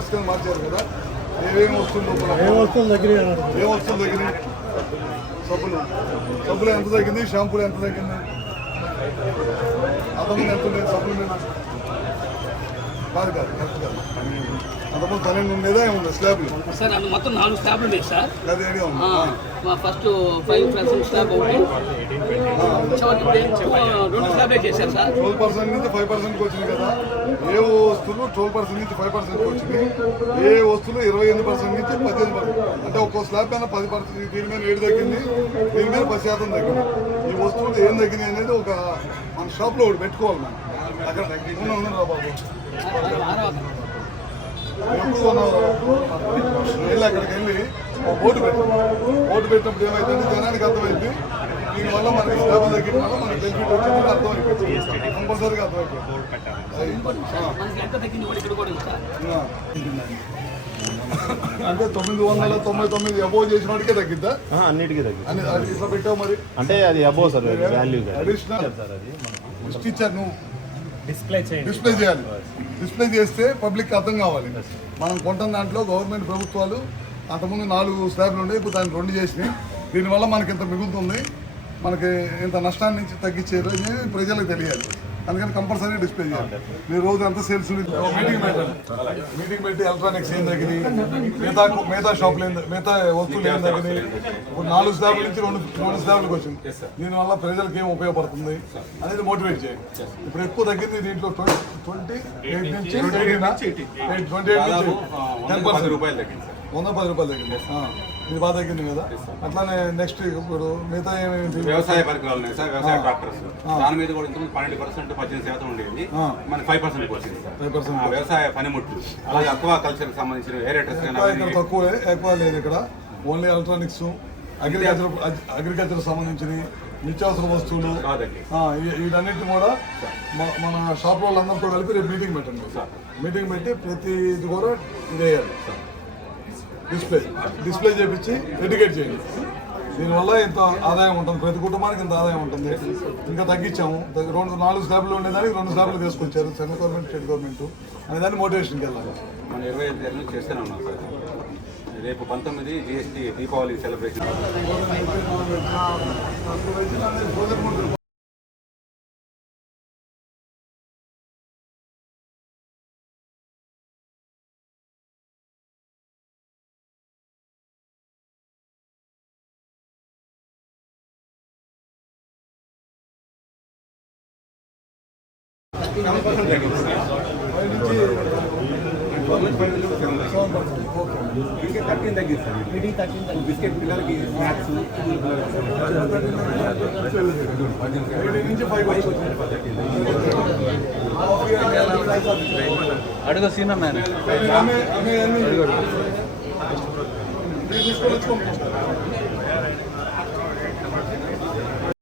Flavours కింద మార్చారు కదా. ఏమేమి వస్తుందో ఏ వస్తువులు దగ్గర ఏ తగ్గింది సబ్బులు. సబ్బులు ఎంత తగ్గింది? షాంపూలు ఎంత తగ్గింది? అంతకుముందు ఎంత ఉండేది సబ్బులు కాదు కాదు కరెక్ట్ కాదు అంతకుముందు పన్నెండు ఉండేదా ఏముంది? స్లాబ్లు. సార్ అది మొత్తం నాలుగు స్లాబ్లు ఉన్నాయి సార్. అది మా ఫస్ట్ ఫైవ్ పర్సెంట్ స్లాబ్ ఒకటి. చివరికి ఇప్పుడు రెండు స్లాబ్లే చేశారు సార్. ట్వెల్వ్ పర్సెంట్ నుంచి ఫైవ్ పర్సెంట్కి వచ్చింది కదా. ఏ వస్తువులు ట్వెల్వ్ పర్సెంట్ నుంచి ఫైవ్ పర్సెంట్కి వచ్చింది ఏ వస్తువులు ఇరవై ఎనిమిది పర్సెంట్ నుంచి పద్దెనిమిది పర్సెంట్? అంటే ఒక్కో స్లాబ్ పైన పది పర్సెంట్ దీని మీద ఏడు తగ్గింది దీని మీద పది శాతం తగ్గింది. ఈ వస్తువులు ఏం తగ్గినాయి అనేది ఒక మన షాప్లో ఒకటి పెట్టుకోవాలి మనం. వెళ్ళి అక్కడికి వెళ్ళి బోర్డు పెట్టాం. బోర్డు పెట్టినప్పుడు ఏమైందంటే జనానికి అర్థమైంది. దీనివల్ల మనకి తగ్గిన వల్ల మనకి బెనిఫిట్ వచ్చింది అర్థమైపోయింది. కంపల్సరీగా అర్థమైపోయింది. తగ్గింది అంటే తొమ్మిది వందల తొంభై తొమ్మిది అబోవ్ చేసిన వాడికే తగ్గిద్దా? అన్నిటికీ తగ్గి అని అది ఇట్లా పెట్టావు మరి? అంటే అది అబో సార్ వాల్యూ అడిషనల్ టీచర్ నువ్వు. డిస్ప్లే డిస్ప్లే చేయాలి. డిస్ప్లే చేస్తే పబ్లిక్ అర్థం కావాలి. మనం కొంటున్న దాంట్లో గవర్నమెంట్ ప్రభుత్వాలు అంతకుముందు నాలుగు స్లాబ్లు ఉండే ఇప్పుడు దాన్ని రెండు చేసినాయి. దీనివల్ల మనకి ఇంత మిగులుతుంది మనకి ఇంత నష్టాన్ని నుంచి తగ్గించేది ప్రజలకు తెలియాలి. అందుకని కంపల్సరీ డిస్ప్లే చేయాలి. మీరు రోజు ఎంత సేల్స్ మీటింగ్ పెట్టాలి. మీటింగ్ పెట్టి ఎలక్ట్రానిక్స్ ఏం తగ్గినాయి మిగతా మిగతా షాపులు ఏం మిగతా వస్తువులు ఏం తగ్గినాయి ఇప్పుడు నాలుగు స్లాబ్ల నుంచి రెండు రెండు స్లాబ్లకు వచ్చింది. దీనివల్ల ప్రజలకు ఏం ఉపయోగపడుతుంది అనేది మోటివేట్ చేయండి ఇప్పుడు ఎక్కువ తగ్గింది దీంట్లో ట్వంటీ ఎయిట్ నుంచి ట్వంటీ ఎయిట్ నుంచి టెన్ పర్సెంట్ రూపాయలు తగ్గింది వంద పది రూపాయలు తగ్గింది ఇది బాగా తగ్గింది కదా. అట్లానే నెక్స్ట్ ఇప్పుడు మిగతా ఏమేమి వ్యవసాయ పరికరాలు ఉన్నాయి సార్ వ్యవసాయ ట్రాక్టర్స్ దాని మీద కూడా ఇంతకుముందు పన్నెండు పర్సెంట్ పద్దెనిమిది శాతం ఉండేది. మన ఫైవ్ పర్సెంట్ వచ్చింది సార్. ఫైవ్ పర్సెంట్ వ్యవసాయ పనిముట్లు అలాగే అక్వా కల్చర్ సంబంధించిన ఏరేటర్స్ తక్కువే ఎక్కువ లేదు ఇక్కడ. ఓన్లీ ఎలక్ట్రానిక్స్ అగ్రికల్చర్ అగ్రికల్చర్ సంబంధించినవి నిత్యావసర వస్తువులు. వీటన్నిటిని కూడా మన షాప్ వాళ్ళందరితో కలిపి రేపు మీటింగ్ పెట్టండి. మీటింగ్ పెట్టి ప్రతి ఇది కూడా ఇది వేయాలి డిస్ప్లే డిస్ప్లే చేపించి ఎడ్యుకేట్ చేయండి. దీనివల్ల ఇంత ఆదాయం ఉంటుంది. ప్రతి కుటుంబానికి ఇంత ఆదాయం ఉంటుంది. ఇంకా తగ్గించాము. తగ్గి- రెండు నాలుగు స్లాబ్లు ఉండేదానికి రెండు స్లాబ్లు తీసుకొచ్చారు. Central government state government. అనేదాన్ని మోటివేషన్కి వెళ్ళాలి. మన ఇరవై ఐదు నుంచి చేస్తూనే ఉన్నాం సార్. రేపు పంతొమ్మిది జిఎస్టీ దీపావళి సెలబ్రేషన్. ఇంకా థర్టీన్ తగ్గింది సార్ బిస్కెట్ పిల్లలకి స్నాక్స్ ఏడు నుంచి ఫైవ్ అడుగు సీనా మ్యాన్